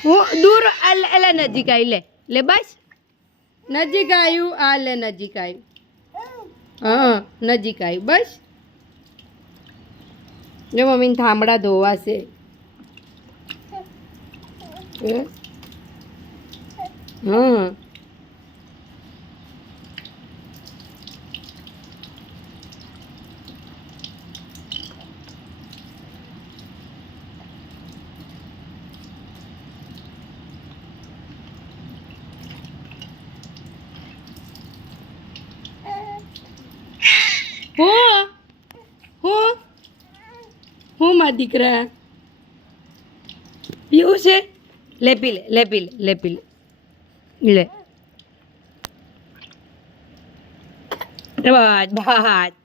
હું દૂર એટલે નજીક આવી લે લે બસ નજીક આવ્યું આ લે નજીક આવ્યું હા નજીક આવ્યું બસ જો મમ્મીને થાંભળા ધોવાશે હા હું મારા દીકરા પીવું છે લેપી લે લેપી લે લેપી લે લે બસ બસ